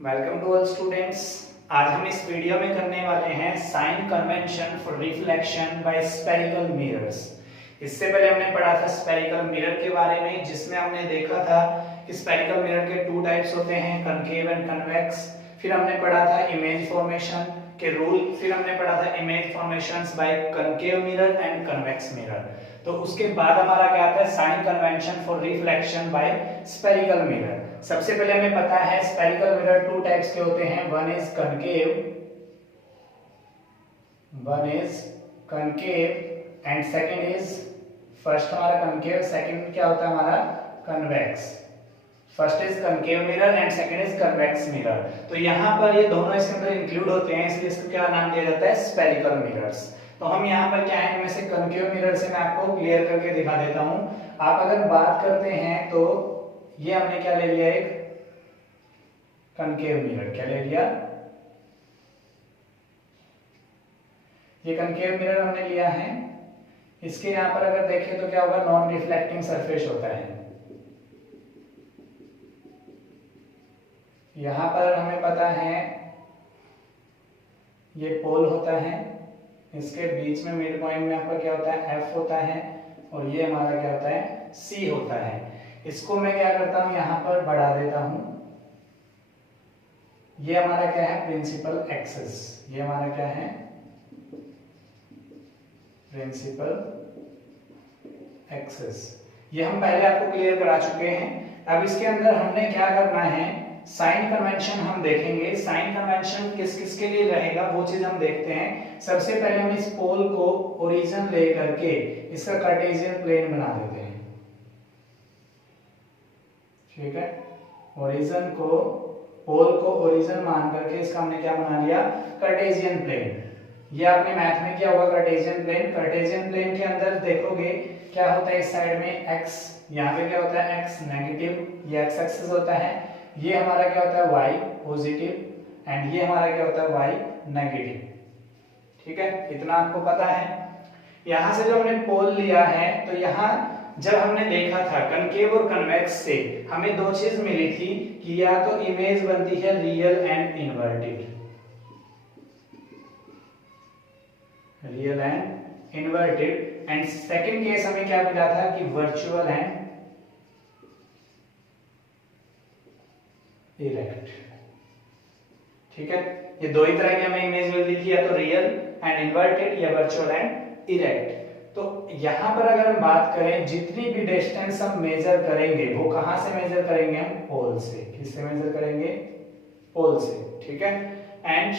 Welcome to all students. आज हम इस वीडियो में करने वाले हैं sign convention for reflection by spherical mirrors. इससे पहले हमने पढ़ा था स्फेरिकल मिरर के बारे में, जिसमें हमने देखा था कि स्फेरिकल मिरर के टू टाइप्स होते हैं, कनकेव एंड कन्वेक्स। फिर हमने पढ़ा था इमेज फॉर्मेशन के रूल, फिर हमने पढ़ा था image formations by concave mirror and convex mirror. तो उसके बाद हमारा क्या आता है, sign convention for reflection by spherical mirror. सबसे पहले हमें पता है स्फेरिकल मिरर टू टाइप्स के होते हैं, one is concave and second is, first हमारा कनकेव, सेकंड क्या होता है हमारा convex. First is concave mirror and second is convex mirror. तो यहाँ पर ये दोनों इसके अंदर इंक्लूड होते हैं, इसलिए इसको क्या नाम दिया जाता है, स्फेरिकल मिरर्स। तो हम यहाँ पर क्या है, इनमें से कनकेव मिरर से मैं आपको क्लियर करके दिखा देता हूँ। आप अगर बात करते हैं तो ये हमने क्या ले लिया, एक कनकेव मिरर, क्या ले लिया, ये कनकेव मिरर हमने लिया है। इसके यहाँ पर अगर देखें तो क्या होगा, नॉन रिफ्लेक्टिंग सरफेस होता है। यहां पर हमें पता है ये पोल होता है, इसके बीच में मिड पॉइंट में आपका क्या होता है, एफ होता है, और ये हमारा क्या होता है, सी होता है। इसको मैं क्या करता हूं, यहां पर बढ़ा देता हूं। ये हमारा क्या है, प्रिंसिपल एक्सिस, ये हमारा क्या है, प्रिंसिपल एक्सिस। ये हम पहले आपको क्लियर करा चुके हैं। अब इसके अंदर हमने क्या करना है, साइन कन्वेंशन हम देखेंगे। साइन कन्वेंशन किस किस के लिए रहेगा वो चीज हम देखते हैं। सबसे पहले हम इस पोल को ओरिजिन लेकर के इसका कार्टेशियन प्लेन बना देते हैं, ठीक है। ओरिजिन को, पोल को ओरिजिन मान करके इसका हमने क्या बना लिया, कार्टेशियन प्लेन। ये आपने मैथ में किया होगा कार्टेशियन प्लेन। कार्टेशियन प्लेन के अंदर देखोगे क्या होता है, इस साइड में x, यहाँ पे क्या होता है x नेगेटिव, ये x एक्सिस होता है। ये हमारा क्या होता है y पॉजिटिव, एंड ये हमारा क्या होता है y नेगेटिव, ठीक है। इतना आपको पता है। यहां से जो हमने पोल लिया है, तो यहां जब हमने देखा था कनकेव और कन्वेक्स से हमें दो चीज मिली थी कि या तो इमेज बनती है real and inverted, real and inverted, and second case हमें क्या मिला था कि वर्चुअल एंड इरेक्ट, ठीक है। ये दो ही तरह की हमें इमेज मिलती थी, या तो रियल एंड इन्वर्टेड या वर्चुअल एंड इरेक्ट। तो यहां पर अगर हम बात करें, जितनी भी डिस्टेंस हम मेजर करेंगे वो कहां से मेजर करेंगे, हम पोल से। किससे मेजर करेंगे, पोल से, ठीक है। एंड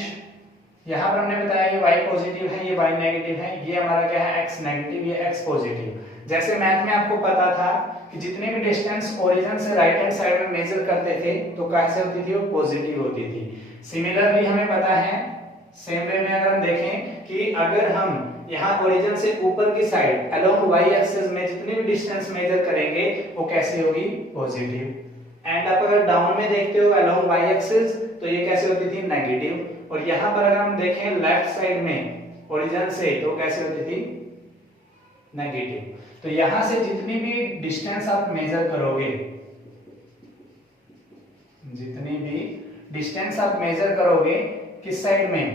यहां पर हमने बताया ये y पॉजिटिव है, ये y नेगेटिव है, ये हमारा क्या है, x नेगेटिव, ये x पॉजिटिव। जैसे मैथ में आपको पता था कि जितनी भी डिस्टेंस ओरिजिन से राइट हैंड साइड में मेजर करते थे तो कैसे होती थी, वो पॉजिटिव होती थी। सिमिलरली हमें पता है, सेम वे में अगर हम देखें कि अगर हम यहाँ ओरिजिन से ऊपर की साइड अलोंग y एक्सिस में जितनी भी डिस्टेंस मेजर करेंगे वो कैसी होगी, पॉजिटिव। एंड आप अगर डाउन में देखते हो अलोंग y एक्सिस, तो ये कैसे होती थी, नेगेटिव। और यहाँ पर अगर हम देखें लेफ्ट साइड में ओरिजिन से, तो कैसे होती थी, नेगेटिव। तो यहां से जितनी भी डिस्टेंस आप मेजर करोगे, जितनी भी डिस्टेंस आप मेजर करोगे किस साइड में,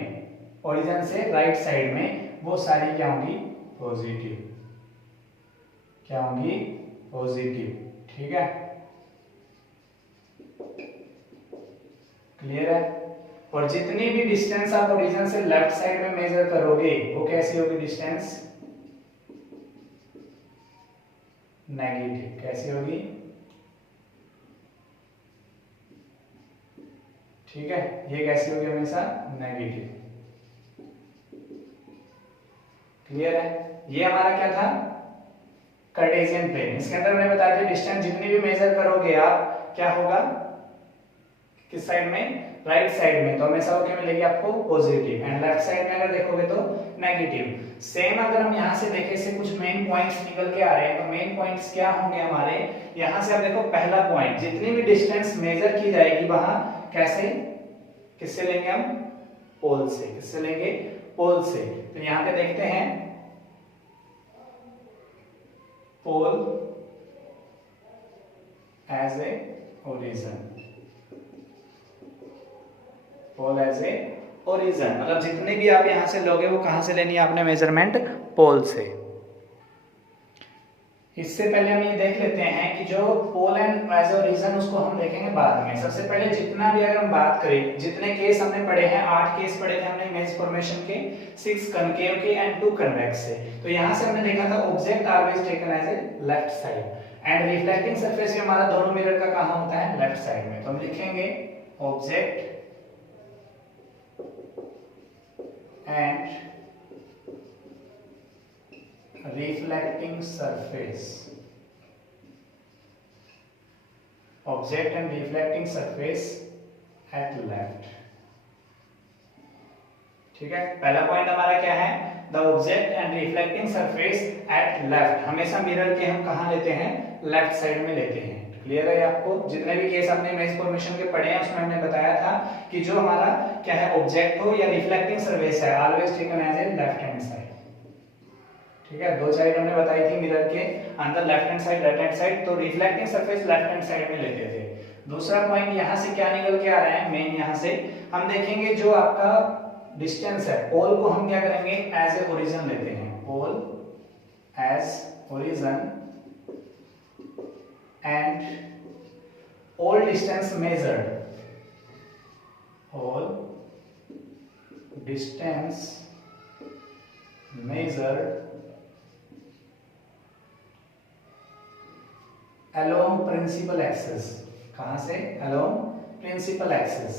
ओरिजिन से राइट साइड में, वो सारी क्या होंगी, पॉजिटिव, क्या होंगी, पॉजिटिव, ठीक है। क्लियर है। और जितनी भी डिस्टेंस आप ओरिजिन से लेफ्ट साइड में मेजर करोगे वो कैसी होगी, डिस्टेंस नेगेटिव, कैसी होगी, ठीक है। ये कैसी होगी, हमेशा नेगेटिव। क्लियर है। ये हमारा क्या था, कार्टेशियन प्लेन। इसके अंदर मैंने बता दिया डिस्टेंस जितनी भी मेजर करोगे आप, क्या होगा, किस साइड में, राइट साइड में, तो हमेशा वो क्या मिलेगी आपको, पॉजिटिव। एंड लेफ्ट साइड में अगर देखोगे तो नेगेटिव। सेम अगर हम यहां से देखें, से कुछ मेन पॉइंट्स निकल के आ रहे हैं, तो मेन पॉइंट्स क्या होंगे हमारे, यहां से आप देखो पहला पॉइंट, जितनी भी डिस्टेंस मेजर की जाएगी वहां कैसे, किससे लेंगे हम, पोल से। किससे लेंगे, पोल से। तो यहां पे देखते हैं pole as a origin, pole as a origin, मतलब जितने भी आप यहाँ से लोगे वो कहाँ से लेनी है आपने मेजरमेंट, पोल से। इससे पहले हम ये देख लेते हैं कि जो पोल एंड एज ओरिजिन उसको हम देखेंगे बाद में। सबसे पहले जितना भी अगर हम बात करें, जितने केस हमने पढ़े हैं, 8 केस पढ़े थे हमने इमेज फॉर्मेशन के, 6 कनकेव के एंड 2 कन्वेक्स से। तो यहाँ से हमने देखा था object always taken as a left side and reflecting surface हमारा दोनों मिरर का कहाँ होता है, लेफ्ट साइड में। तो हम लिखेंगे object and reflecting surface, object and reflecting surface at left। ठीक है, पहला पॉइंट हमारा क्या है, the object and reflecting surface at left. हमेशा मिरर के हम कहाँ लेते हैं, लेफ्ट साइड में लेते हैं। क्लियर है आपको? जितने भी केस आपने इमेज फॉर्मेशन के पढ़े हैं उसमें हमने बताया था कि जो हमारा क्या है, ऑब्जेक्ट हो या रिफ्लेक्टिंग सरफेस है, always taken as a left hand side. ठीक है, दो साइड हमने बताई थी मिरर के, अंदर left hand side, right hand side. तो reflecting surface left hand side में लेते थे। दूसरा पॉइंट यहाँ से क्या निकल के आ रहा है, मेन यहाँ से हम देखेंगे जो आपका डिस्टेंस है, पोल को हम क्या करेंगे, एज ए ओरिजिन लेते हैं। Pole as origin and all distance measured, all distance measured along principal axis। कहां से, along principal axis।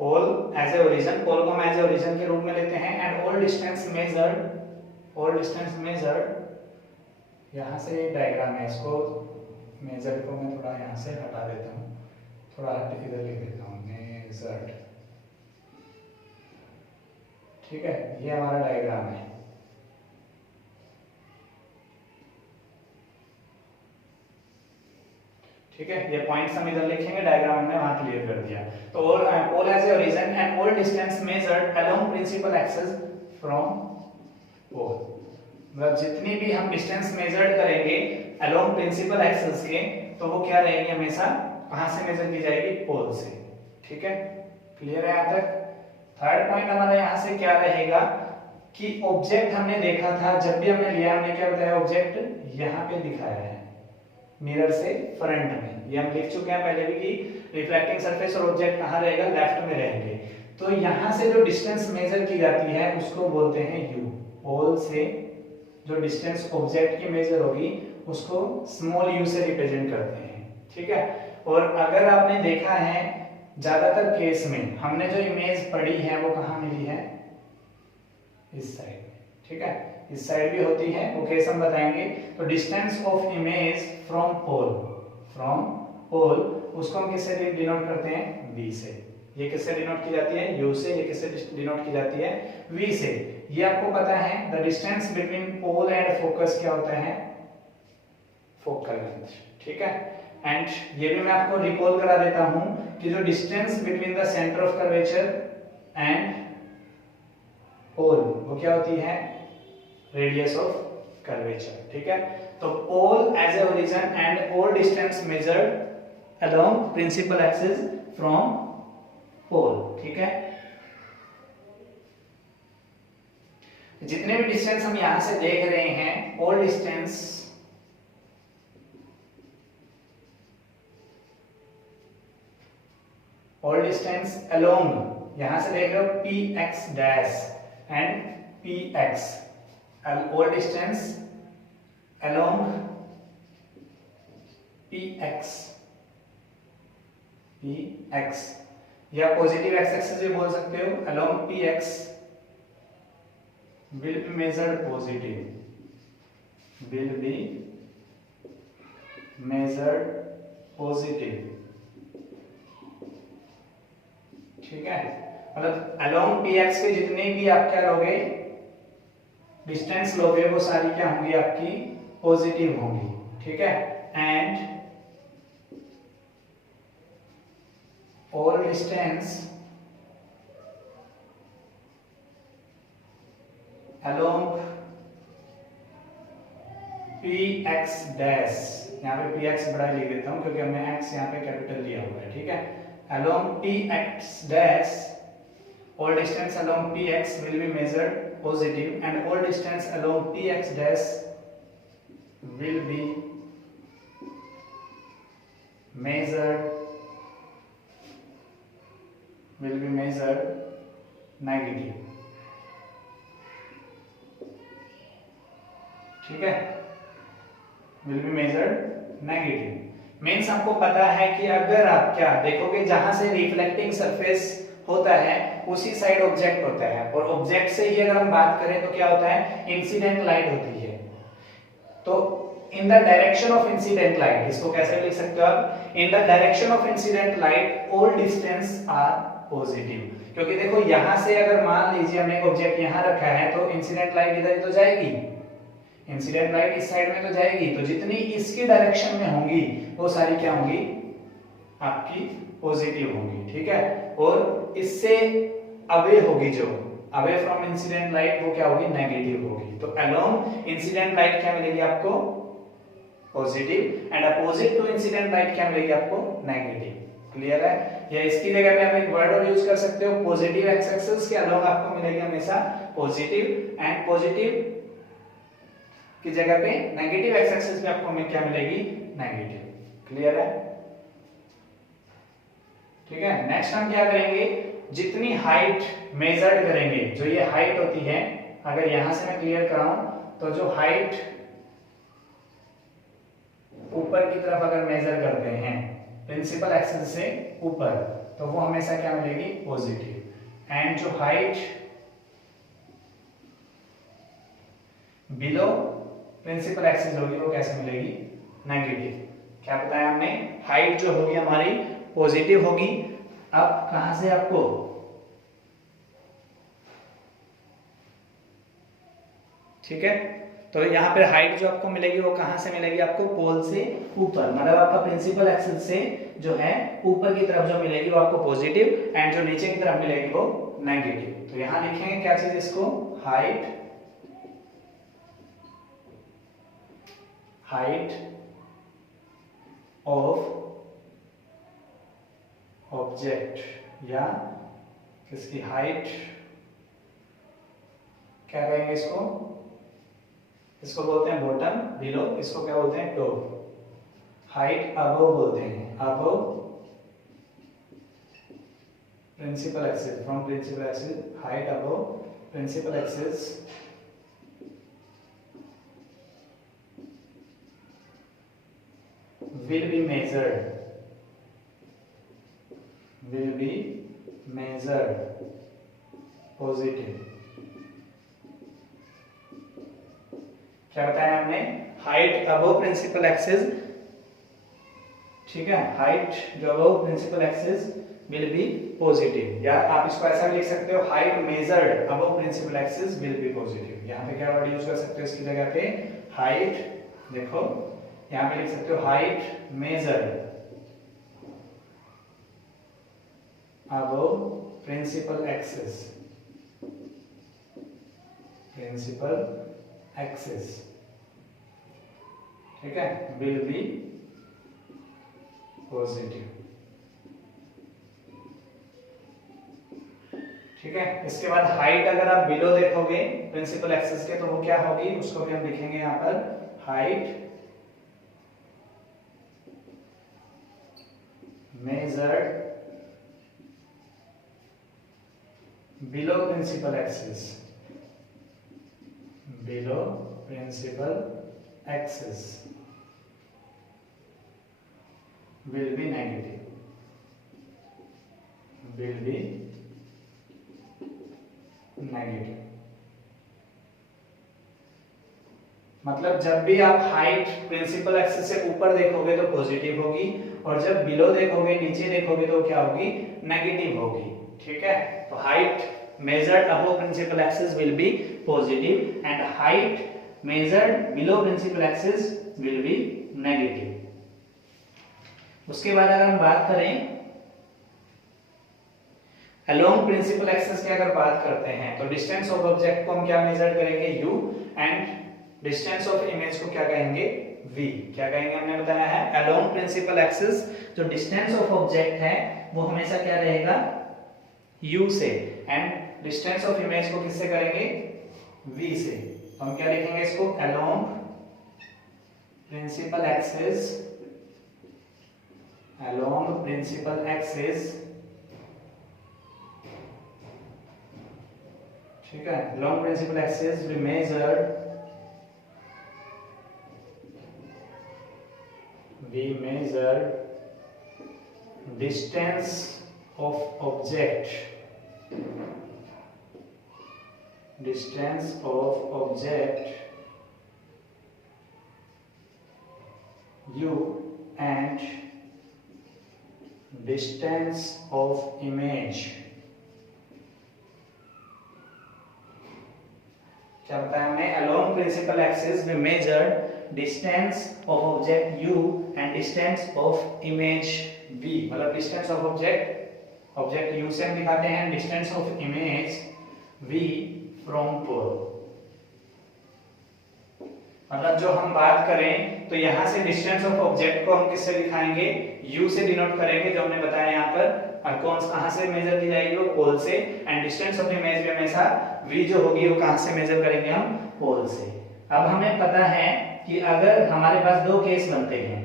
Pole as a origin, pole को हम एज ए ओरिजिन के रूप में लेते हैं। And all distance measured, all distance measured, यहां से डायग्राम है, इसको मेजर को मैं थोड़ा यहां से हटा देता हूं, थोड़ा इधर लिख देता हूं, मेजर्ड। ठीक है, ये हमारा डायग्राम है। ठीक है, ये पॉइंट्स हम इधर लिखेंगे, डायग्राम हमने वहां क्लियर कर दिया। तो pole as a origin and all distance measured along principal axis from pole, मतलब जितनी भी हम डिस्टेंस मेजर्ड करेंगे अलोंग प्रिंसिपल एक्सिस के, तो वो क्या रहेगी, हमेशा कहां से मेजर की जाएगी, पोल से। ठीक है, क्लियर है यहां तक? थर्ड पॉइंट हमारा यहां से क्या रहेगा कि ऑब्जेक्ट हमने देखा था, जब भी हमने लिया हमने क्या बताया, ऑब्जेक्ट यहां पे दिखाया है मिरर से फ्रंट में। ये हम लिख चुके हैं पहले भी कि रिफ्लेक्टिंग सरफेस और ऑब्जेक्ट कहां रहेगा, लेफ्ट में रहेंगे। तो यहां से जो डिस्टेंस मेजर की जाती है उसको बोलते हैं यू। पोल से जो डिस्टेंस ऑब्जेक्ट की मेजर होगी उसको स्मॉल यू से रिप्रेजेंट करते हैं। ठीक है, और अगर आपने देखा है ज्यादातर केस में हमने जो इमेज पढ़ी है वो कहां मिली है, इस साइड में। ठीक है, इस साइड भी होती है, वो केस हम बताएंगे। तो distance of image from pole उसको हम किससे डिनोट करते हैं, v से। ये किससे डिनोट की जाती है, u से। ये किससे डिनोट की जाती है, v से। ये आपको पता है the distance between pole and focus क्या होता है, फोकल लेंथ। ठीक है, एंड ये भी मैं आपको रिकॉल करा देता हूं कि जो distance between the centre of curvature and pole वो क्या होती है, रेडियस ऑफ कर्वेचर। ठीक है, तो pole as a origin and all distance measured along principal axis from pole. ठीक है, जितने भी डिस्टेंस हम यहां से देख रहे हैं, ऑल डिस्टेंस अलोंग, यहां से देख रहे हो px dash and px, all distance along px या पॉजिटिव एक्स एक्सिस भी बोल सकते हो, along px will be measured positive। ठीक है, मतलब अलोंग px के जितने भी आप क्या लोगे, डिस्टेंस लोगे, वो सारी क्या होंगी, आपकी पॉजिटिव होंगी। ठीक है, and all distance along px dash, यहाँ पे px बड़ा लिख देता हूँ क्योंकि हमने x यहाँ पे कैपिटल लिया हुआ है, ठीक है। along px dash all distance along px will be measured positive and all distance along px dash will be measured negative, ठीक है, will be measured negative। Means आपको पता है कि अगर आप क्या देखोगे, जहां से रिफ्लेक्टिंग सरफेस होता है उसी साइड ऑब्जेक्ट होता है, और ऑब्जेक्ट से ही अगर हम बात करें तो क्या होता है, इंसिडेंट लाइट होती है। तो in the direction of incident light, इसको कैसे लिख सकते हो आप, in the direction of incident light all distance are positive. क्योंकि देखो यहां से अगर मान लीजिए हमने एक ऑब्जेक्ट यहां रखा है तो इंसिडेंट लाइट इधर ही तो जाएगी, इंसिडेंट लाइट इस साइड में तो जाएगी, तो जितनी इसकी डायरेक्शन में होंगी वो सारी क्या होंगी, आपकी पॉजिटिव होंगी, ठीक है। और इससे अवे होगी, जो अवे फ्रॉम इंसिडेंट लाइट वो क्या होगी, नेगेटिव होगी। तो अलोंग इंसिडेंट लाइट क्या मिलेगी आपको, positive, and opposite to incident light क्या मिलेगी आपको, नेगेटिव। क्लियर है। या इसकी जगह पे आप एक वर्ड और यूज कर सकते हो, पॉजिटिव एक्स एक्सिस के अलोंग आपको मिलेगी हमेशा पॉजिटिव, एंड पॉजिटिव की जगह पे नेगेटिव एक्स एक्सिस पे आपको क्या मिलेगी, नेगेटिव। क्लियर है, ठीक है। नेक्स्ट हम क्या करेंगे, जितनी हाइट मेजर्ड करेंगे, जो ये हाइट होती है, अगर यहां से मैं क्लियर कराऊं तो जो हाइट ऊपर की तरफ अगर मेजर करते हैं प्रिंसिपल एक्सिस से ऊपर, तो वो हमेशा क्या मिलेगी, पॉजिटिव। एंड जो हाइट बिलो प्रिंसिपल एक्सिस होगी वो कैसे मिलेगी, नेगेटिव। क्या बताया हमने, हाइट जो होगी हमारी पॉजिटिव होगी। अब कहां से आपको, ठीक है, तो यहाँ पे हाइट जो आपको मिलेगी वो कहां से मिलेगी आपको, पोल से ऊपर, मतलब आपका प्रिंसिपल एक्सिस से जो है ऊपर की तरफ जो मिलेगी वो आपको पॉजिटिव, एंड जो नीचे की तरफ मिलेगी वो नेगेटिव। तो यहां लिखेंगे क्या चीज, इसको हाइट ऑफ ऑब्जेक्ट, या किसकी हाइट, क्या कहेंगे इसको, इसको बोलते हैं बॉटम, बिलो इसको क्या बोलते हैं, टॉप। हाइट अबव बोलते हैं, above principal axis, from principal axis, height above principal axis will be measured positive। क्या बताया हमने, हाइट अबव प्रिंसिपल एक्सिस, ठीक है, हाइट जो above principal axis will be positive, या आप इसको ऐसा भी लिख सकते हो, height measured above principal axis will be positive. यहाँ पे क्या वर्ड यूज कर सकते हो इसकी जगह पे, हाइट, देखो यहाँ पे लिख सकते हो height measured above principal axis, ठीक है, विल बी पॉजिटिव, ठीक है। इसके बाद हाइट अगर आप बिलो देखोगे प्रिंसिपल एक्सिस के तो वो क्या होगी, उसको भी हम लिखेंगे यहाँ पर, height measured below principal axis will be negative, मतलब जब भी आप हाइट प्रिंसिपल एक्सिस से ऊपर देखोगे तो पॉजिटिव होगी, और जब बिलो देखोगे, नीचे देखोगे तो क्या होगी, नेगेटिव होगी, ठीक है। तो height measured above principal axis will be positive, and height measured below principal axis will be negative. उसके बाद अगर हम बात करें अलोंग प्रिंसिपल एक्सिस की, अगर बात करते हैं तो डिस्टेंस ऑफ ऑब्जेक्ट को हम क्या मेजर करेंगे, u, and distance of image को क्या कहेंगे, v। क्या कहेंगे हमने बताया है, अलोंग प्रिंसिपल एक्सिस जो डिस्टेंस ऑफ ऑब्जेक्ट है वो हमेशा क्या रहेगा, u से, एंड डिस्टेंस ऑफ इमेज को किससे करेंगे, v से। तो हम क्या लिखेंगे इसको, along principal axis, along principal axis, ठीक है, along principal axis we measured distance of object u and distance of image, क्या बताया हमने, along principal axis we measured distance of object u and distance of image v। मतलब distance of object u से हम दिखाते हैं, distance of image v from pole। मतलब जो हम बात करें तो यहां से डिस्टेंस ऑफ ऑब्जेक्ट को हम किससे दिखाएंगे, u से डिनोट करेंगे, जो हमने बताया यहाँ पर। और कहां से मेजर की जाएगी, वो पोल से। एंड डिस्टेंस ऑफ इमेज भी हमेशा v जो होगी वो कहां से मेजर करेंगे हम, पोल से। अब हमें पता है कि अगर हमारे पास दो केस बनते हैं,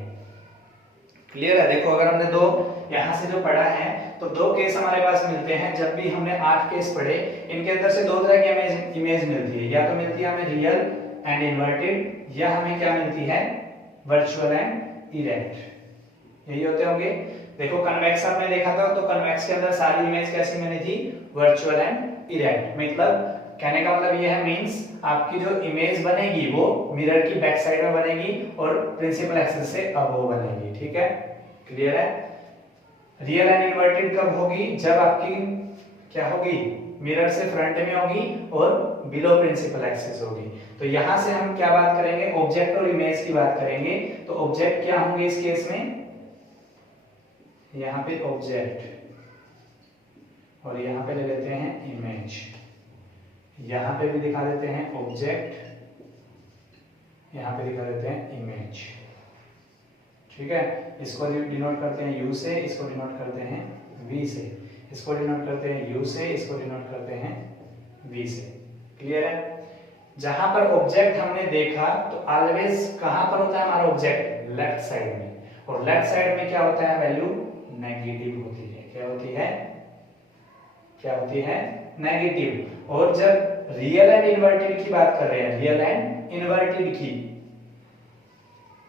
क्लियर है, देखो अगर हमने दो यहां से जो पढ़ा है तो दो केस हमारे पास मिलते हैं। जब भी हमने 8 केस पढ़े, इनके अंदर से दो तरह की इमेज मिलती है, या तो मिलती है हमें रियल एंड इन्वर्टेड, या हमें क्या मिलती है, वर्चुअल एंड इरेक्ट। यही होते होंगे। देखो कन्वेक्स आपने देखा था, तो कन्वेक्स के अंदर सारी इमेज कैसी बनी थी, वर्चुअल एंड इरेक्ट। मतलब कहने का मतलब यह है, मींस आपकी जो इमेज बनेगी वो मिरर की बैक साइड में बनेगी और प्रिंसिपल एक्सिस से अबव बनेगी, ठीक है, क्लियर है। रियल एंड इन्वर्टेड कब होगी, जब आपकी क्या होगी, मिरर से फ्रंट में होगी और बिलो प्रिंसिपल एक्सिस होगी। तो यहां से हम क्या बात करेंगे, ऑब्जेक्ट और इमेज की बात करेंगे। तो ऑब्जेक्ट क्या होंगे इस केस में, यहां पे ऑब्जेक्ट, और यहां पे ले लेते हैं इमेज। यहां पे भी दिखा देते हैं ऑब्जेक्ट, यहां पे दिखा देते हैं इमेज, ठीक है। इसको डिनोट करते हैं u से, इसको डिनोट करते हैं v से, इसको डिनोट करते हैं u से, इसको डिनोट करते हैं v से, क्लियर है। जहां पर ऑब्जेक्ट हमने देखा तो ऑलवेज कहां पर होता है हमारा ऑब्जेक्ट, लेफ्ट साइड में, और लेफ्ट साइड में क्या होता है, वैल्यू नेगेटिव होती है। क्या होती है, क्या होती है, नेगेटिव। और जब रियल एंड इन्वर्टेड की बात कर रहे हैं, रियल एंड इन्वर्टेड की,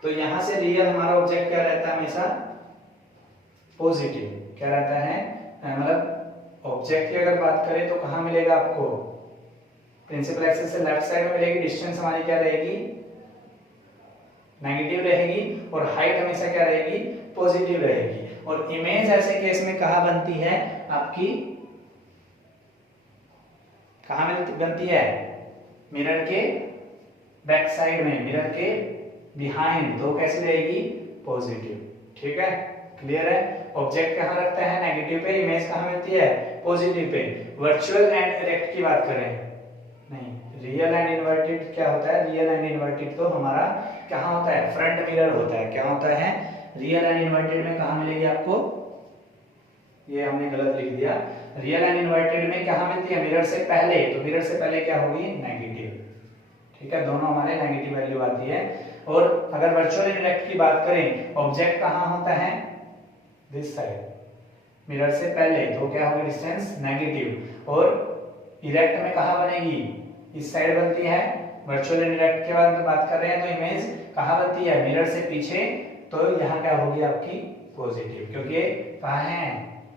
तो यहां से रियल हमारा ऑब्जेक्ट क्या रहता है, हमेशा पॉजिटिव। क्या रहता है, मतलब ऑब्जेक्ट की अगर बात करें तो कहां मिलेगा आपको, प्रिंसिपल एक्सिस से लेफ्ट साइड में मिलेगी। डिस्टेंस हमारी क्या रहेगी, नेगेटिव रहेगी, और हाइट हमेशा क्या रहेगी, पॉजिटिव रहेगी। और इमेज ऐसे केस में कहां बनती है आपकी, कहां बनती है, मिरर के बैक साइड में, मिरर के बिहाइंड, तो कैसे रहेगी, पॉजिटिव, ठीक है, क्लियर है। ऑब्जेक्ट कहां रखता है, नेगेटिव पे, इमेज कहां मिलती है, positive pay. Virtual and erect की बात करें, नहीं, रियल एंड इन्वर्टेड क्या होता है, रियल एंड इन्वर्टेड तो हमारा कहां होता है, फ्रंट मिरर होता है। क्या होता है, रियल एंड इन्वर्टेड में कहां मिलेगी आपको, ये हमने गलत लिख दिया, रियल एंड इन्वर्टेड में कहां मिलती है, मिरर से पहले। तो मिरर से पहले क्या होगी, नेगेटिव, ठीक है, दोनों हमारे नेगेटिव वैल्यू आती है। और अगर वर्चुअल इरेक्ट की बात करें, ऑब्जेक्ट कहां होता है, दिस साइड, मिरर से पहले, तो क्या होगी, डिस्टेंस नेगेटिव। और इरेक्ट में कहां बनेगी, इस साइड बनती है। वर्चुअल इरेक्ट के बाद बात कर रहे हैं तो इमेज कहां बनती है, मिरर से पीछे, तो यहां क्या होगी आपकी, पॉजिटिव, क्योंकि कहां है,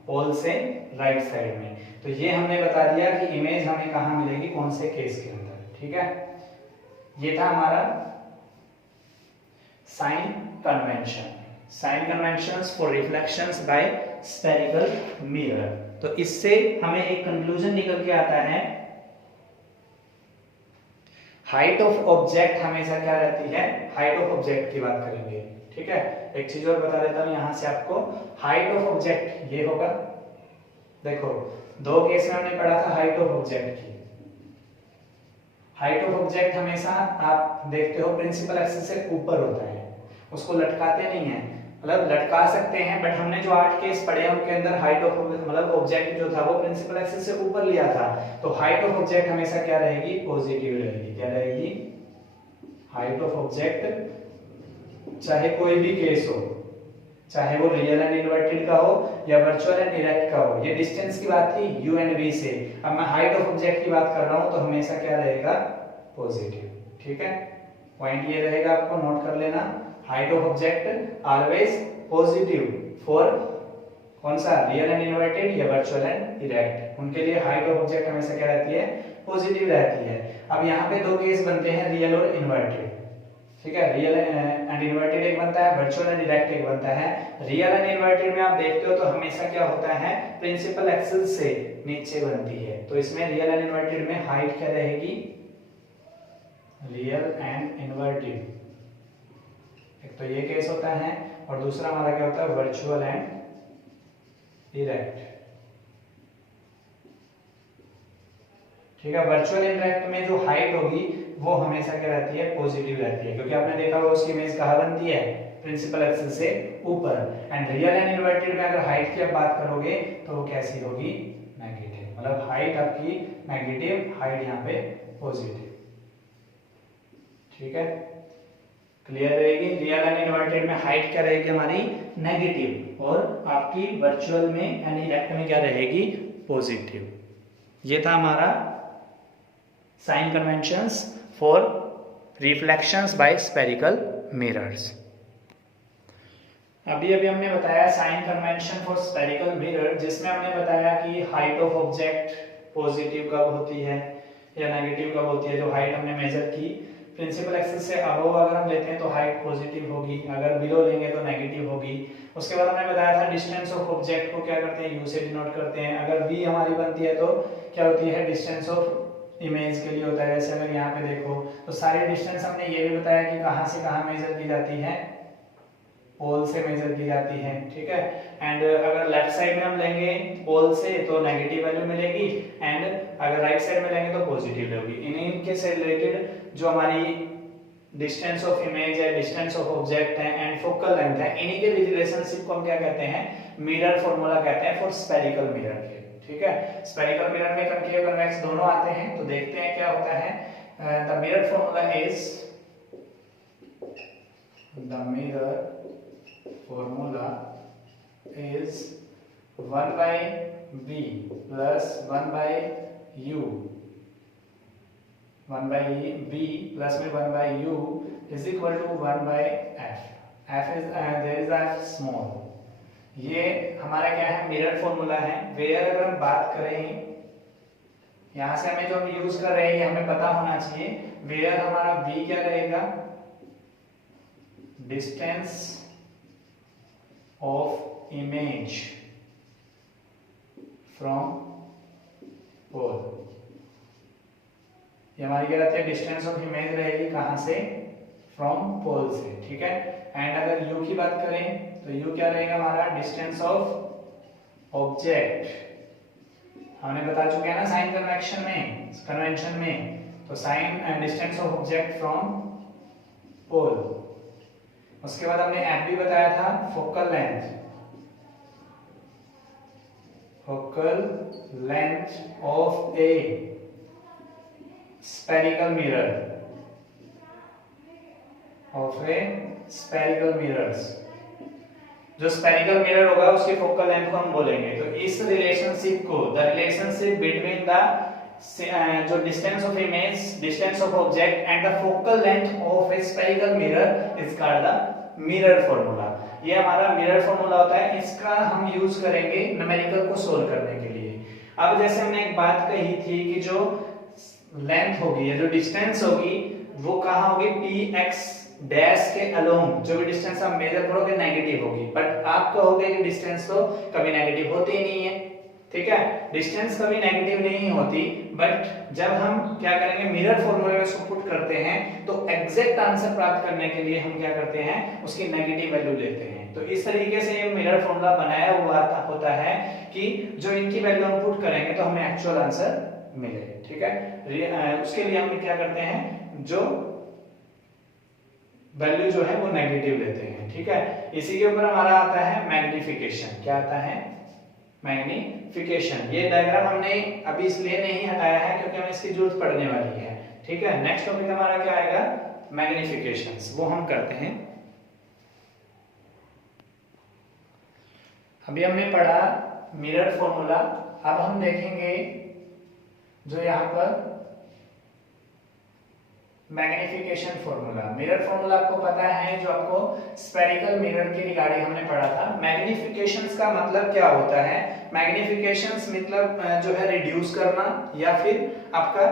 पोल से राइट साइड में। तो ये हमने बता दिया कि इमेज हमें कहां मिलेगी, कौन से केस के अंदर, ठीक है। ये था हमारा sign convention, sign conventions for reflections by spherical mirror. तो इससे हमें एक कंक्लूजन निकल के आता है, हाइट ऑफ ऑब्जेक्ट हमेशा क्या रहती है, हाइट ऑफ ऑब्जेक्ट की बात करेंगे, ठीक है। एक चीज और बता देता हूं यहां से आपको, हाइट ऑफ ऑब्जेक्ट ये होगा, देखो दो केस में हमने पढ़ा था हाइट ऑफ ऑब्जेक्ट की, हाइट ऑफ ऑब्जेक्ट हमेशा आप देखते हो प्रिंसिपल एक्सिस से ऊपर होता है, उसको लटकाते नहीं है, मतलब लटका सकते हैं बट हमने जो 8 केस पढ़े हैं उनके अंदर हाइट ऑफ मतलब ऑब्जेक्ट जो था वो प्रिंसिपल एक्सिस से ऊपर लिया था, तो हाइट ऑफ ऑब्जेक्ट हमेशा क्या रहेगी, पॉजिटिव रहेगी। क्या रहेगी, हाइट ऑफ ऑब्जेक्ट चाहे कोई भी केस हो, चाहे वो रियल एंड इन्वर्टेड का हो या वर्चुअल एंड इरेक्ट का हो। ये डिस्टेंस की बात थी u एंड v से, अब मैं हाइट ऑफ ऑब्जेक्ट की बात कर रहा हूं तो हमेशा क्या रहेगा, पॉजिटिव। ठीक है, पॉइंट ये रहेगा, आपको नोट कर लेना, height of object always positive for कौन सा, रियल एंड इन्वर्टेड या वर्चुअल एंड इरेक्ट, उनके लिए हाइट ऑफ ऑब्जेक्ट हमेशा क्या रहती है, पॉजिटिव रहती है। अब यहाँ पे दो केस बनते हैं, रियल और इन्वर्टेड। ठीक है, रियल एंड इन्वर्टेड एक बनता है, वर्चुअल एंड डायरेक्ट एक बनता है। रियल एंड इन्वर्टेड में आप देखते हो तो हमेशा क्या होता है, प्रिंसिपल एक्सिस से नीचे बनती है, तो इसमें रियल एंड इन्वर्टेड में हाइट क्या रहेगी, रियल एंड इन्वर्टेड, एक तो ये केस होता है और दूसरा हमारा क्या होता है, वर्चुअल एंड डायरेक्ट। ठीक है, वर्चुअल एंड डायरेक्ट में जो हाइट होगी वो हमेशा क्या रहती है, पॉजिटिव रहती है, क्योंकि आपने देखा होगा उसकी इमेज कहां बनती है, प्रिंसिपल एक्सिस से ऊपर। एंड रियल एंड इन्वर्टेड में अगर हाइट की आप बात करोगे तो वो कैसी होगी, नेगेटिव, मतलब हाइट आपकी नेगेटिव, हाइट यहाँ पे पॉजिटिव। ठीक है, क्लियर रहेगी, रियल एंड इन्वर्टेड में हाइट क्या रहेगी हमारी, नेगेटिव, और आपकी वर्चुअल में एंड डायरेक्ट में क्या रहेगी, पॉजिटिव। ये था हमारा sign conventions for reflections by spherical mirrors. अभी हमने बताया sign convention for spherical mirror, जिसमें हमने बताया कि हाइट ऑफ ऑब्जेक्ट पॉजिटिव कब होती है या नेगेटिव कब होती है। जो हाइट हमने मेजर की, प्रिंसिपल एक्सिस से अबव अगर हम लेते हैं तो हाइट पॉजिटिव होगी, अगर बिलो लेंगे तो नेगेटिव होगी। उसके बाद हमने बताया था डिस्टेंस ऑफ ऑब्जेक्ट को क्या करते हैं, u से डिनोट करते हैं। अगर v हमारी बनती है तो क्या होती है, डिस्टेंस ऑफ इमेज के लिए होता है। जैसे अगर यहाँ पे देखो तो सारे डिस्टेंस हमने ये भी बताया कि कहाँ से कहाँ मेजर की जाती है, पोल से मेजर की जाती है। ठीक है, एंड अगर लेफ्ट साइड में हम लेंगे पोल से तो नेगेटिव वैल्यू मिलेगी, एंड अगर राइट साइड में लेंगे तो पॉजिटिव होगी। इन्हीं के से रिलेटेड जो हमारी डिस्टेंस ऑफ इमेज है, डिस्टेंस ऑफ ऑब्जेक्ट है एंड फोकल लेंथ है, इन्हीं के रिलेशनशिप को हम क्या कहते हैं, मिरर फॉर्मूला कहते हैं फॉर स्फेरिकल मिरर के। ठीक है, स्फेरिकल मिरर में कनकेव कन्वेक्स दोनों आते हैं, तो देखते हैं क्या होता है। The mirror formula is 1 by v plus 1 by u, 1 by v plus में 1 by u is equal to 1 by f. f is there is f small. ये हमारा क्या है, मिरर फॉर्मूला है। वेयर अगर हम बात करें, यहां से हमें जो हम यूज कर रहे हैं ये हमें पता होना चाहिए। वेयर हमारा v क्या रहेगा, distance of image from pole, ये हमारी क्या रहती है, डिस्टेंस ऑफ इमेज रहेगी कहां से, फ्रॉम पोल से। ठीक है, एंड अगर u की बात करें तो u क्या रहेगा हमारा, डिस्टेंस ऑफ ऑब्जेक्ट। हमने बता चुके हैं ना साइन कन्वेंशन में, तो sign and distance of object from pole. उसके बाद हमने f भी बताया था, focal length of a spherical mirrors. जो स्फेरिकल मिरर होगा उसकी फोकल लेंथ को हम बोलेंगे। तो इस रिलेशनशिप को, द रिलेशनशिप बिटवीन द जो distance of image, distance of object and the focal length of a spherical mirror is called the mirror formula. ये हमारा मिरर फॉर्मूला होता है, इसका हम यूज करेंगे न्यूमेरिकल को सोल्व करने के लिए। अब जैसे हमने एक बात कही थी कि जो लेंथ होगी या जो डिस्टेंस होगी वो कहाँ होगी, px डैश के अलोंग, जो भी डिस्टेंस आप मेजर करोगे नेगेटिव होगी। बट आप कहोगे कि डिस्टेंस तो कभी नेगेटिव होती ही नहीं है। ठीक है, डिस्टेंस कभी नेगेटिव नहीं होती, बट जब हम क्या करेंगे, मिरर फॉर्मूले में इसको पुट करते हैं तो एग्जैक्ट आंसर प्राप्त करने के लिए हम क्या करते हैं, उसकी नेगेटिव वैल्यू लेते हैं। तो इस तरीके से ये मिरर फॉर्मूला बनाया हुआ होता है कि जो इनकी वैल्यू हम पुट करेंगे तो हमें एक्चुअल आंसर मिले। ठीक है, उसके लिए हम क्या करते हैं, जो वैल्यू जो है वो नेगेटिव लेते हैं। ठीक है, इसी के ऊपर हमारा आता है मैग्निफिकेशन। क्या आता है, मैग्निफिकेशन। ये डायग्राम हमने अभी इसलिए नहीं हटाया है क्योंकि हमें इसकी जरूरत पड़ने वाली है। ठीक है, नेक्स्ट टॉपिक हमारा क्या आएगा, मैग्निफिकेशंस, वो हम करते हैं। अभी हमने पढ़ा मिरर फॉर्मूला, अब हम देखेंगे जो यहाँ पर मैग्निफिकेशन फॉर्मूला। मिरर फॉर्मूला आपको पता है, जो आपको स्फेरिकल मिरर के रिगार्डिंग हमने पढ़ा था। मैग्निफिकेशंस का मतलब क्या होता है, मैग्निफिकेशंस मतलब जो है रिड्यूस करना या फिर आपका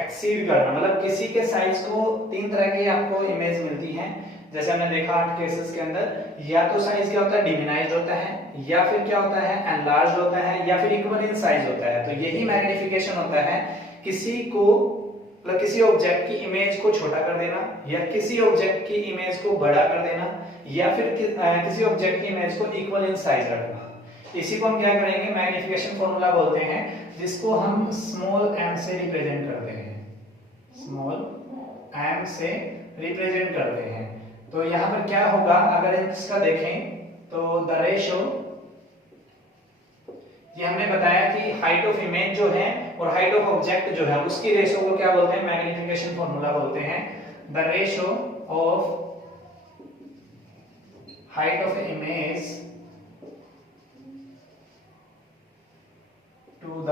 एक्सीड करना। मतलब किसी के साइज को तीन तरह की आपको इमेज मिलती है, जैसे हमने देखा 8 केसेस के अंदर, या तो साइज क्या होता है, डिमिनाइज्ड होता है, या फिर क्या होता है, एनलार्ज्ड होता है, या फिर इक्वल इन साइज होता है। तो यही मैग्निफिकेशन होता है, किसी को मतलब किसी ऑब्जेक्ट की इमेज को छोटा कर देना, या किसी ऑब्जेक्ट की इमेज को बड़ा कर देना, या फिर किसी ऑब्जेक्ट की इमेज को इक्वल इन साइज रखना। इसी को हम क्या करेंगे, मैग्निफिकेशन फॉर्मूला बोलते हैं, जिसको हम स्मॉल m से रिप्रेजेंट करते हैं। स्मॉल m से रिप्रेजेंट करते हैं। तो यहाँ पर क्या होगा, अगर इसका देखें तो द रेशो, ये हमने बताया कि हाइट ऑफ इमेज जो है और हाइट ऑफ ऑब्जेक्ट जो है उसकी रेशो को क्या बोलते हैं, मैग्निफिकेशन फॉर्मूला बोलते हैं। The ratio of height of image to the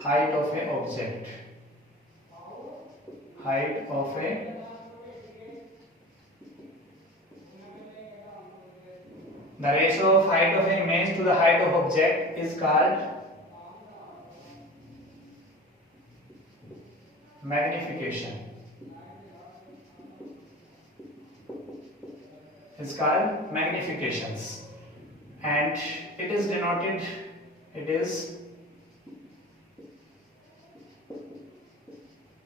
height of a object, height of a the ratio of height of an image to the height of object is called magnification. It's called magnifications, and it is denoted, it is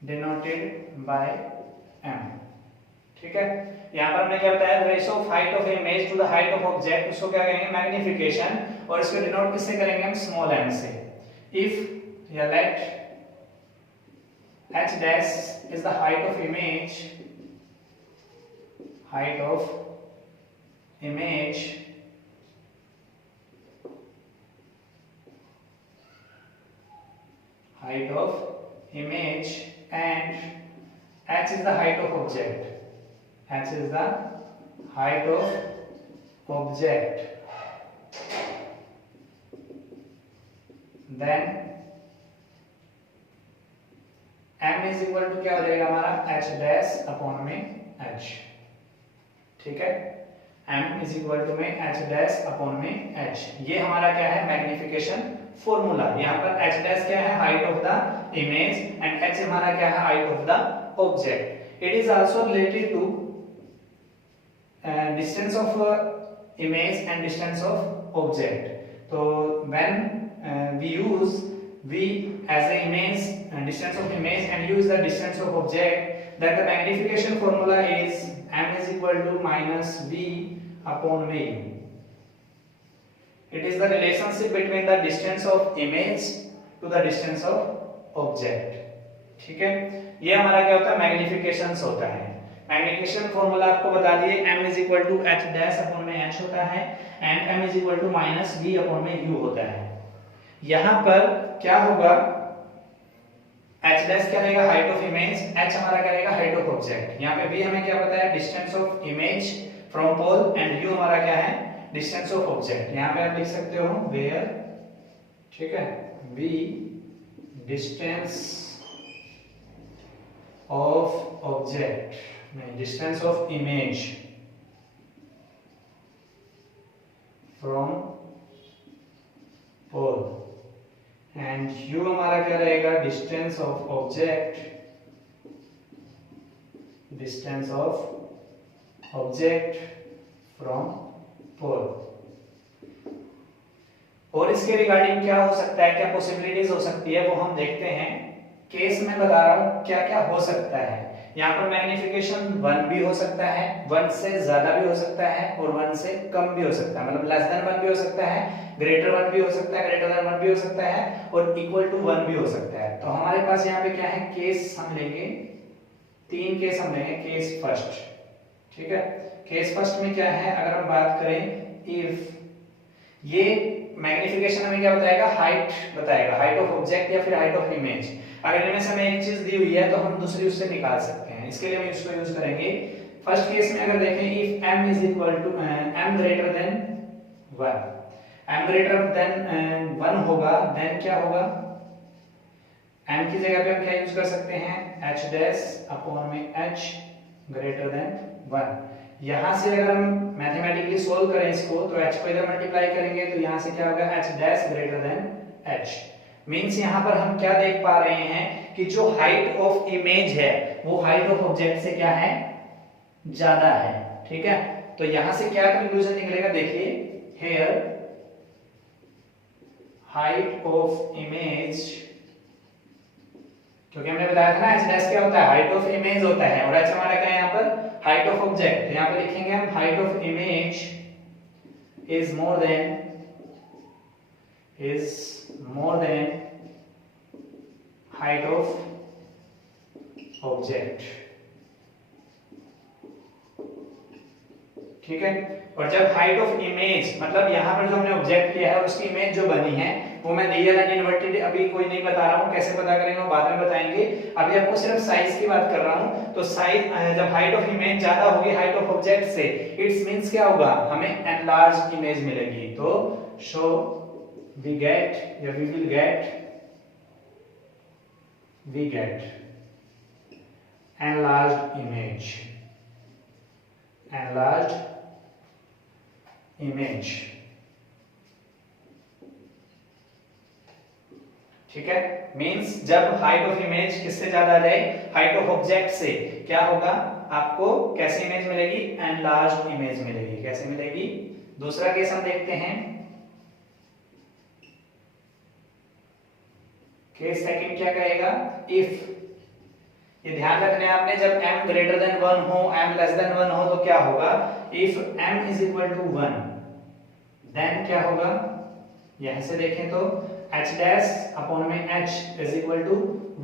denoted by m. ठीक है, यहाँ पर हमने क्या बताया, ratio of height of image to the height of object, उसको क्या कहेंगे, मैग्निफिकेशन, और इसको डिनोट किससे करेंगे हम, स्मॉल m से। इफ या late h dash is the height of image, height of image height of image and h is the height of object, h is the height of object, then m is equal to क्या हो जाएगा हमारा, h dash upon में h। ठीक है, m is equal to में h dash upon में h। ये हमारा क्या है, मैग्निफिकेशन फॉर्मूला। यहाँ पर h dash क्या है, height of the image, and h हमारा क्या है, height of the object. It is also related to distance of image and distance of object. So when we use v as the image distance of image and use the distance of object, then the magnification formula is m is equal to minus v upon v. It is the relationship between the distance of image to the distance of object. ठीक है, ये हमारा क्या होता है, मैग्निफिकेशंस होता है। Magnification formula आपको बता दिए, m is equal to h dash upon में h होता है, and m is equal to minus v upon में u होता है। यहाँ पर क्या होगा, h dash क्या रहेगा, हाइट ऑफ इमेज, h हमारा क्या रहेगा, हाइट ऑफ ऑब्जेक्ट। यहाँ पे v हमें क्या बताया, distance of image from pole, and u हमारा क्या है, डिस्टेंस ऑफ ऑब्जेक्ट। यहाँ पे आप लिख सकते हो वेयर, ठीक है, v distance of object, distance of image from pole, and u हमारा क्या रहेगा, distance of object, distance of object from pole। और इसके रिगार्डिंग क्या हो सकता है, क्या पॉसिबिलिटीज हो सकती है, वो हम देखते हैं। केस में बता रहा हूं क्या क्या हो सकता है। यहाँ पर मैग्निफिकेशन 1 भी हो सकता है, 1 से ज्यादा भी हो सकता है और 1 से कम भी हो सकता है, मतलब लेस देन 1 भी हो सकता है, ग्रेटर 1 भी हो सकता है, ग्रेटर देन 1 भी हो सकता है और इक्वल टू 1 भी हो सकता है। तो हमारे पास यहाँ पे क्या है, केस हम लेंगे, 3 केस हम लेंगे। केस फर्स्ट, ठीक है, केस फर्स्ट में क्या है, अगर हम बात करें, इफ ये मैग्निफिकेशन हमें क्या बताएगा, हाइट बताएगा, हाइट ऑफ ऑब्जेक्ट या फिर हाइट ऑफ इमेज। अगर इनमें से हमें एक चीज दी हुई है तो हम दूसरी उससे निकाल सकते हैं, इसके लिए हम इसको यूज करेंगे। फर्स्ट केस में अगर देखें, if m is equal to m greater than 1, m greater than 1 होगा, देन क्या होगा, m की जगह पे हम क्या यूज कर सकते हैं, h डैश अपॉन में h ग्रेटर देन 1। यहां से अगर हम मैथमेटिकली सोल्व करें इसको, तो h को इधर मल्टीप्लाई करेंगे तो यहां से क्या होगा, h dash greater than h। Means यहां पर हम क्या देख पा रहे हैं कि जो हाइट ऑफ इमेज है वो हाइट ऑफ ऑब्जेक्ट से क्या है, ज्यादा है, ठीक है। तो यहां से क्या कंक्लूजन निकलेगा, देखिए, हियर हाइट ऑफ इमेज, क्योंकि हमने बताया था ना h डैश क्या होता है, हाइट ऑफ इमेज होता है, और h हमारा क्या है यहाँ पर, हाइट ऑफ ऑब्जेक्ट। यहाँ पे लिखेंगे हम height of image is more than height of object, ठीक है। और जब हाइट ऑफ इमेज, मतलब यहाँ पर जो हमने ऑब्जेक्ट लिया है और उसकी इमेज जो बनी है वो मैं रियल एंड इन्वर्टेड अभी कोई नहीं बता रहा हूँ, कैसे पता करेंगे वो बाद में बताएंगे। अभी आपको सिर्फ साइज की बात कर रहा हूँ। तो साइज, जब हाइट ऑफ इमेज ज्यादा होगी हाइट ऑफ ऑब्जेक्ट से, इट्स मींस क्या होगा, हमें एनलार्ज इमेज मिलेगी। तो शो वी गेट या we will get enlarged image, ठीक है। मींस जब हाइट ऑफ इमेज किससे ज्यादा रहे, हाइट ऑफ ऑब्जेक्ट से, क्या होगा, आपको कैसी इमेज मिलेगी, एनलार्ज्ड इमेज मिलेगी। कैसे मिलेगी, दूसरा केस हम देखते हैं, केस सेकंड क्या कहेगा, इफ, ये ध्यान रखना है आपने, जब m ग्रेटर देन 1 हो, m लेस देन 1 हो तो क्या होगा, if m is equal to 1, then क्या होगा, यहां से देखें तो h डैश अपॉन में h इज इक्वल टू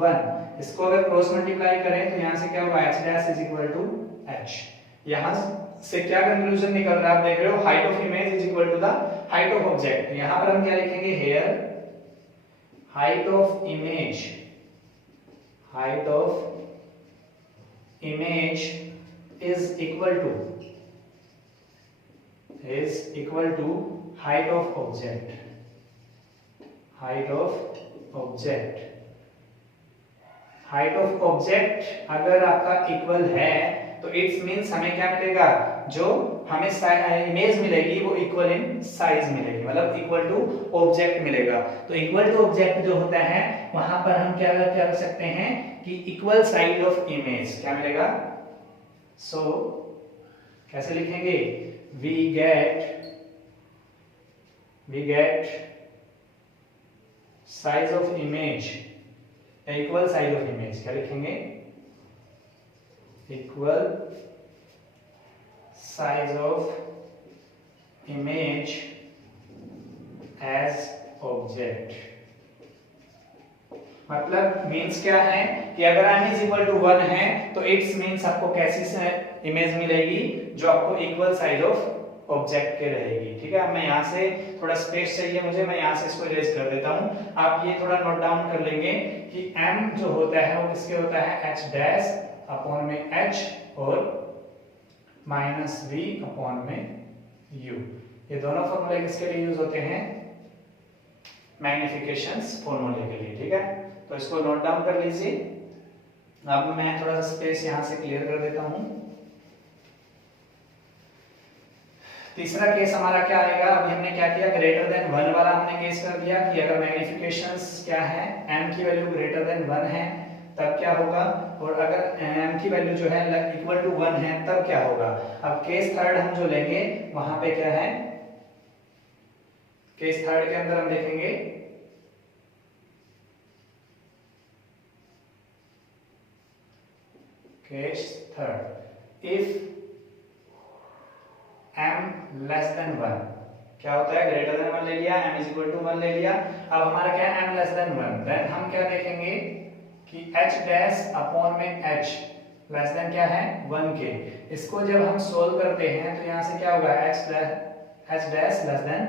1। इसको अगर क्रॉस मल्टीप्लाई करें तो यहां से क्या होगा, h dash is equal to h। यहां से क्या कंक्लूजन निकल रहा है, आप देख रहे हो, height of image is equal to the height of object. यहां पर हम क्या लिखेंगे, here height of image is equal to height of object, height of object अगर आपका इक्वल है तो इट्स मींस हमें क्या मिलेगा, जो हमें इमेज मिलेगी वो इक्वल इन साइज मिलेगी, मतलब इक्वल टू ऑब्जेक्ट मिलेगा। तो इक्वल टू ऑब्जेक्ट जो होता है वहां पर हम क्या कर सकते हैं कि इक्वल साइज ऑफ इमेज क्या मिलेगा। सो कैसे लिखेंगे, we get size of image, equal size of image, क्या लिखेंगे, equal size of image as object। मतलब मींस क्या है कि अगर m इज इक्वल टू 1 है तो इट्स मींस आपको कैसी इमेज मिलेगी, जो आपको इक्वल साइज ऑफ ऑब्जेक्ट के रहेगी, ठीक है। अब मैं यहाँ से थोड़ा स्पेस चाहिए मुझे, मैं यहाँ से इसको इरेज कर देता हूँ। आप ये थोड़ा नोट डाउन कर लेंगे कि m जो होता है वो किसके होता है, h डैश अपॉन में h और माइनस v अपॉन में u। ये दोनों फॉर्मूले किसके लिए यूज होते हैं, मैग्निफिकेशंस फॉर्मूले के लिए, ठीक है। तो इसको नोट डाउन कर लीजिए। अब मैं थोड़ा सा स्पेस यहां से क्लियर कर देता हूं। तीसरा केस हमारा क्या आएगा, अभी हमने क्या किया, ग्रेटर देन 1 वाला हमने केस कर दिया कि अगर मैग्निफिकेशंस क्या है, m की वैल्यू ग्रेटर देन 1 है तब क्या होगा, और अगर m की वैल्यू जो है इक्वल टू 1 है तब क्या होगा। अब केस थर्ड हम जो लेंगे वहां पे क्या है, केस थर्ड के अंदर हम देखेंगे case third, if m less than 1, क्या होता है, ग्रेटर देन 1 ले लिया, m इज इक्वल टू 1 ले लिया, अब हमारा क्या है m लेस देन 1, देन हम क्या देखेंगे कि h डैश अपॉन में h लेस देन क्या है 1 के, इसको जब हम सोल्व करते हैं तो यहाँ से क्या होगा h dash less than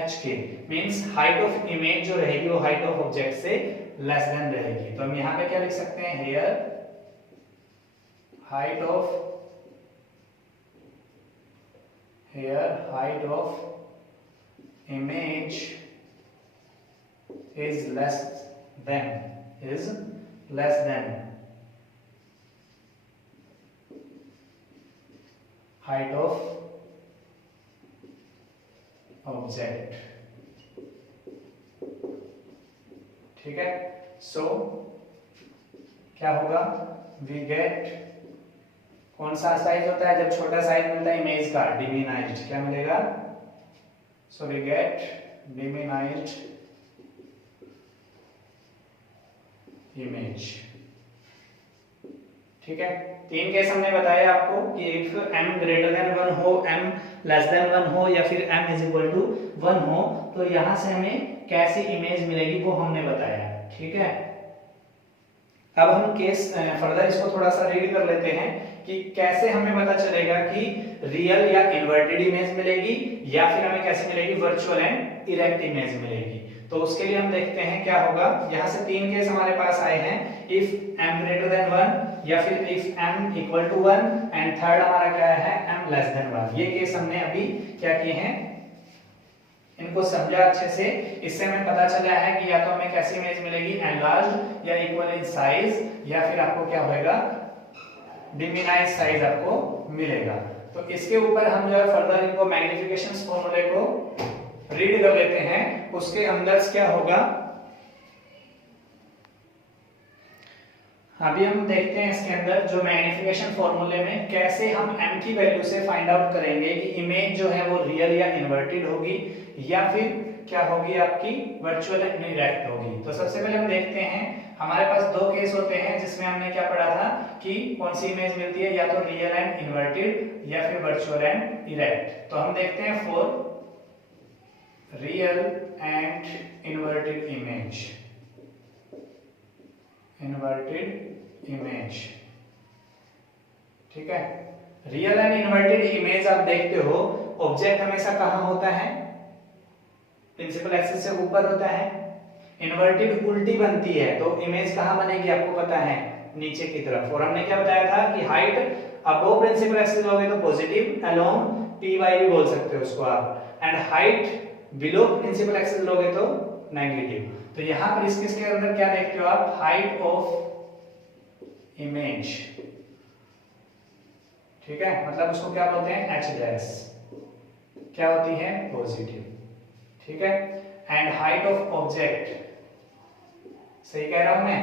h के, मींस हाइट ऑफ इमेज जो रहेगी वो हाइट ऑफ ऑब्जेक्ट से लेस देन रहेगी। तो हम यहाँ पे क्या लिख सकते हैं, here height of image is less than height of object, ठीक है। सो क्या होगा, वी गेट, कौन सा साइज होता है जब छोटा साइज मिलता है इमेज का, डिमिनाइज्ड, क्या मिलेगा, so we get diminished image, ठीक है। तीन केस हमने बताया आपको कि इफ m ग्रेटर देन 1 हो, m लेस देन 1 हो या फिर m इज इक्वल टू 1 हो, तो यहां से हमें कैसी इमेज मिलेगी वो हमने बताया, ठीक है। अब हम केस फर्दर इसको थोड़ा सा रीड कर लेते हैं कि कैसे हमें पता चलेगा कि रियल या इन्वर्टेड इमेज मिलेगी या फिर हमें कैसे मिलेगी, वर्चुअल एंड इरेक्ट इमेज मिलेगी। तो उसके लिए हम देखते हैं क्या होगा, यहाँ से तीन केस हमारे पास आए हैं, इफ m ग्रेटर देन 1 या फिर if m equal to 1 and third हमारा क्या है, m लेस देन 1। ये केस हमने अभी क्या किए हैं, इनको समझा अच्छे से, इससे हमें पता चला है कि या तो हमें कैसी इमेज मिलेगी, एनलार्ज्ड या इक्वल इन साइज, या फिर आपको क्या होएगा, डिमिनाइज साइज आपको मिलेगा। तो इसके ऊपर हम जो है फर्दर इनको मैग्निफिकेशन फॉर्मूले को रीड कर लेते हैं, उसके अंदर क्या होगा, अभी हम देखते हैं इसके अंदर जो मैग्निफिकेशन फॉर्मूले में कैसे हम m की वैल्यू से फाइंड आउट करेंगे कि इमेज जो है वो रियल या इन्वर्टेड होगी या फिर क्या होगी, आपकी वर्चुअल एंड इरेक्ट होगी। तो सबसे पहले हम देखते हैं, हमारे पास दो केस होते हैं जिसमें हमने क्या पढ़ा था कि कौन सी इमेज मिलती है, या तो रियल एंड इन्वर्टेड या फिर वर्चुअल एंड इरेक्ट। तो हम देखते हैं for real and inverted image, ठीक है। रियल एंड इन्वर्टेड इमेज आप देखते हो, ऑब्जेक्ट हमेशा कहां होता है, प्रिंसिपल एक्सिस से ऊपर होता है, इन्वर्टेड उल्टी बनती है, तो इमेज कहां बनेगी आपको पता है, नीचे की तरफ। और हमने क्या बताया था कि हाइट अबव प्रिंसिपल एक्सिस लोगे तो पॉजिटिव, अलोंग पी वाई भी बोल सकते हो उसको आप, and height below principal axis लोगे तो नेगेटिव। तो यहां पर इसके अंदर क्या देखते हो आप, हाइट ऑफ इमेज, ठीक है, मतलब उसको क्या बोलते हैं, h डैश, क्या होती है, पॉजिटिव, ठीक है। एंड हाइट ऑफ ऑब्जेक्ट, सही कह रहा हूं मैं,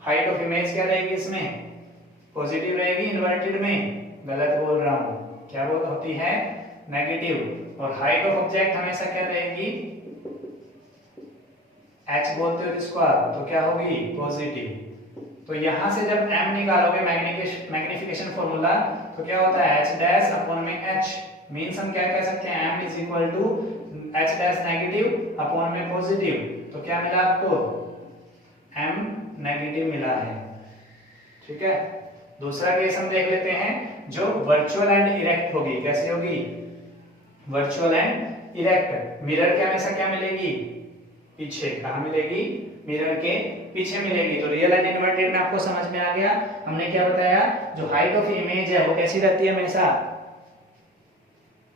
हाइट ऑफ इमेज क्या रहेगी इसमें, पॉजिटिव रहेगी, इन्वर्टेड में गलत बोल रहा हूं, क्या बोल होती है, नेगेटिव। और हाइट ऑफ ऑब्जेक्ट हमेशा क्या रहेगी, h बोलते हो जिसको आप, तो क्या होगी, पॉजिटिव। तो यहां से जब m निकालोगे मैग्निफिकेशन फॉर्मूला, तो क्या होता है, h डैश अपॉन में h, मींस हम क्या कह सकते हैं, m is equal to h dash negative upon में पॉजिटिव। तो क्या मिला आपको, m नेगेटिव मिला है, ठीक है। दूसरा केस हम देख लेते हैं जो वर्चुअल एंड इरेक्ट होगी, कैसी होगी, वर्चुअल एंड इरेक्ट। मिरर के हमेशा क्या मिलेगी, पीछे, कहां मिलेगी, मिरर के पीछे मिलेगी। तो रियल एंड इन्वर्टेड में आपको समझ में आ गया, हमने क्या बताया, जो हाइट ऑफ इमेज है वो कैसी रहती है हमेशा,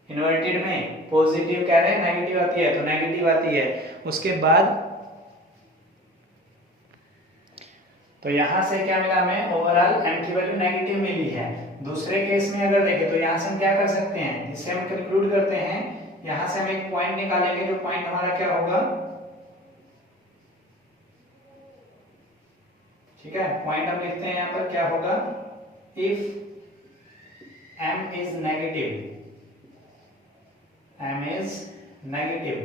इन्वर्टेड में पॉजिटिव कह रहे हैं, नेगेटिव आती है, तो नेगेटिव आती है। उसके बाद तो यहां से क्या मिला हमें, ओवरऑल m की वैल्यू नेगेटिव मिली है। दूसरे केस में अगर देखें तो यहां से हम क्या कर सकते हैं, इससे हम कंक्लूड करते हैं, यहां से हम एक पॉइंट निकालेंगे, जो पॉइंट हमारा क्या होगा, ठीक है, पॉइंट हम लिखते हैं यहां पर, क्या होगा, इफ m इज नेगेटिव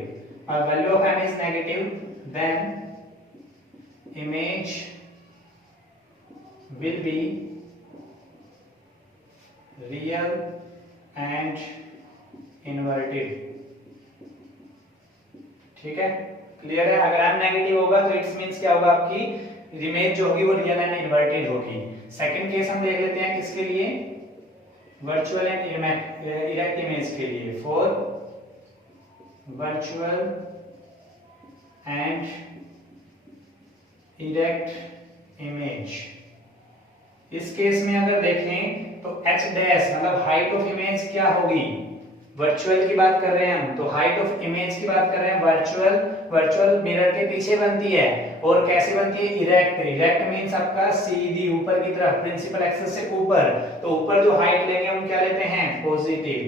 और value of m is negative, then image will be real and inverted. ठीक है, क्लियर है। अगर m नेगेटिव होगा तो इट्स मींस क्या होगा, आपकी इमेज जो होगी वो रियल एंड इन्वर्टेड होगी। सेकंड केस हम देख लेते हैं किसके लिए, वर्चुअल एंड इरेक्ट इमेज के लिए। For virtual and erect image, इस केस में अगर देखें तो h डैश मतलब हाइट ऑफ इमेज क्या होगी, वर्चुअल की बात कर रहे हैं हम तो हाइट ऑफ इमेज की बात कर रहे हैं, वर्चुअल मिरर के पीछे बनती है। और कैसे बनती है, इरेक्ट मींस आपका सीधी ऊपर की तरफ, प्रिंसिपल एक्सिस से ऊपर। तो ऊपर जो हाइट लेंगे हम क्या लेते हैं, पॉजिटिव।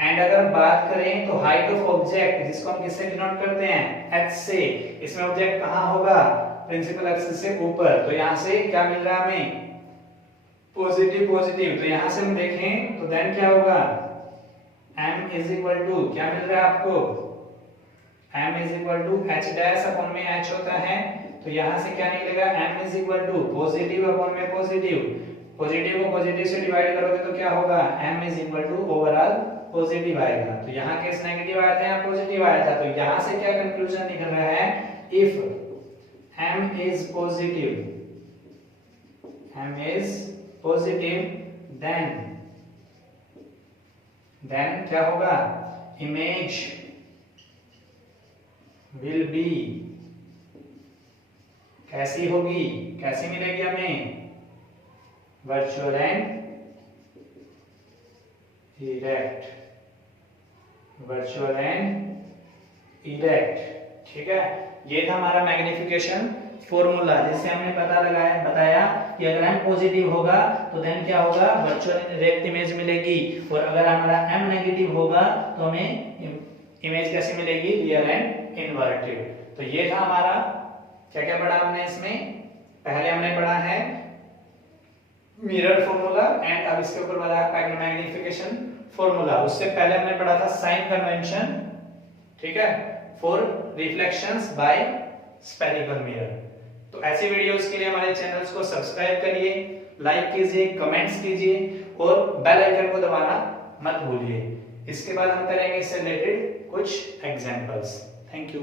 एंड अगर बात करें तो हाइट ऑफ ऑब्जेक्ट, जिसको हम किससे डिनोट करते हैं, h से, इसमें ऑब्जेक्ट कहां होगा, प्रिंसिपल एक्सिस से ऊपर। तो यहां से क्या मिल रहा है हमें, पॉजिटिव। तो यहां से हम देखें तो देन क्या होगा, m इज इक्वल टू क्या मिल रहा है आपको, m is equal to h dash upon में h होता है। तो यहां से क्या निकलेगा, m is equal to positive upon में पॉजिटिव को पॉजिटिव से डिवाइड करोगे तो क्या होगा, m is equal to overall positive आएगा। तो यहां केस नेगेटिव आया था, यहां पॉजिटिव आया था। तो यहां से क्या कंक्लूजन निकल रहा है, if m is positive then क्या होगा, इमेज विल बी, कैसी होगी, कैसी मिलेगी हमें, वर्चुअल एंड इरेक्ट। ठीक है, ये था हमारा मैग्निफिकेशन फॉर्मूला, जिससे हमने बताया कि अगर m पॉजिटिव होगा तो देन क्या होगा, वर्चुअल इरेक्ट इमेज मिलेगी। और अगर हमारा m नेगेटिव होगा तो हमें इमेज कैसी मिलेगी, रियल एंड इन्वर्टेड। तो ये था हमारा, क्या क्या पढ़ा हमने इसमें, पहले हमने पढ़ा है मिरर फॉर्मूला एंड अब इसके ऊपर बताया मैग्निफिकेशन फॉर्मूला। उससे पहले हमने पढ़ा था साइन कन्वेंशन, ठीक है, for reflections by spherical mirror. तो ऐसी वीडियोस के लिए हमारे चैनल्स को सब्सक्राइब करिए, लाइक कीजिए, कमेंट्स कीजिए और बेल आइकन को दबाना मत भूलिए। इसके बाद हम करेंगे इससे रिलेटेड कुछ एग्जांपल्स। Thank you.